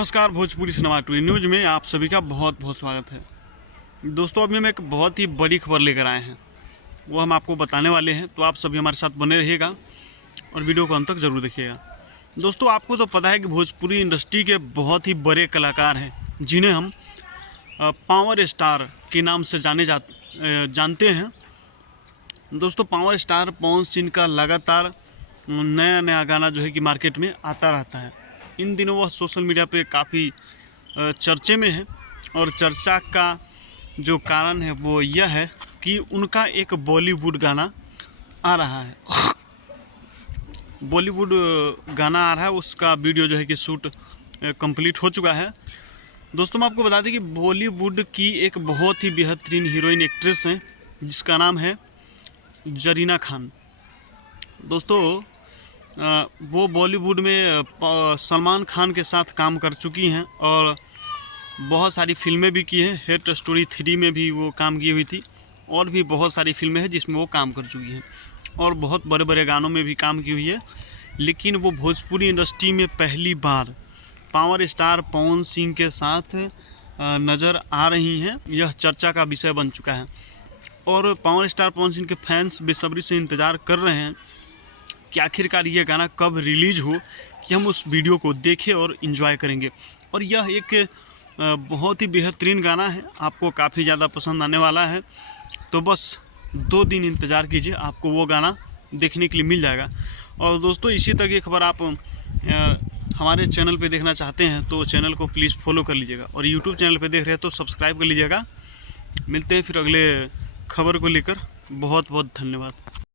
नमस्कार, Bhojpuri cinema to news में आप सभी का बहुत बहुत स्वागत है। दोस्तों, अभी हम एक बहुत ही बड़ी खबर लेकर आए हैं, वो हम आपको बताने वाले हैं, तो आप सभी हमारे साथ बने रहिएगा और वीडियो को अंत तक ज़रूर देखिएगा। दोस्तों, आपको तो पता है कि भोजपुरी इंडस्ट्री के बहुत ही बड़े कलाकार हैं, जिन्हें हम पावर स्टार के नाम से जानते हैं। दोस्तों, पावर स्टार पवन सिंह का लगातार नया नया गाना जो है कि मार्केट में आता रहता है। इन दिनों वह सोशल मीडिया पे काफ़ी चर्चे में है, और चर्चा का जो कारण है वो यह है कि उनका एक बॉलीवुड गाना आ रहा है। बॉलीवुड गाना आ रहा है, उसका वीडियो जो है कि शूट कंप्लीट हो चुका है। दोस्तों, मैं आपको बता दें कि बॉलीवुड की एक बहुत ही बेहतरीन हीरोइन एक्ट्रेस हैं, जिसका नाम है जरीना खान। दोस्तों, वो बॉलीवुड में सलमान खान के साथ काम कर चुकी हैं और बहुत सारी फिल्में भी की हैं। हेट स्टोरी 3 में भी वो काम की हुई थी, और भी बहुत सारी फिल्में हैं जिसमें वो काम कर चुकी हैं, और बहुत बड़े बड़े गानों में भी काम की हुई है। लेकिन वो भोजपुरी इंडस्ट्री में पहली बार पावर स्टार पवन सिंह के साथ नज़र आ रही हैं। यह चर्चा का विषय बन चुका है, और पावर स्टार पवन सिंह के फैंस बेसब्री से इंतज़ार कर रहे हैं कि आखिरकार ये गाना कब रिलीज़ हो कि हम उस वीडियो को देखें और इन्जॉय करेंगे। और यह एक बहुत ही बेहतरीन गाना है, आपको काफ़ी ज़्यादा पसंद आने वाला है। तो बस 2 दिन इंतज़ार कीजिए, आपको वो गाना देखने के लिए मिल जाएगा। और दोस्तों, इसी तरह की खबर आप हमारे चैनल पे देखना चाहते हैं तो चैनल को प्लीज़ फॉलो कर लीजिएगा, और यूट्यूब चैनल पे देख रहे हैं तो सब्सक्राइब कर लीजिएगा। मिलते हैं फिर अगले खबर को लेकर। बहुत बहुत धन्यवाद।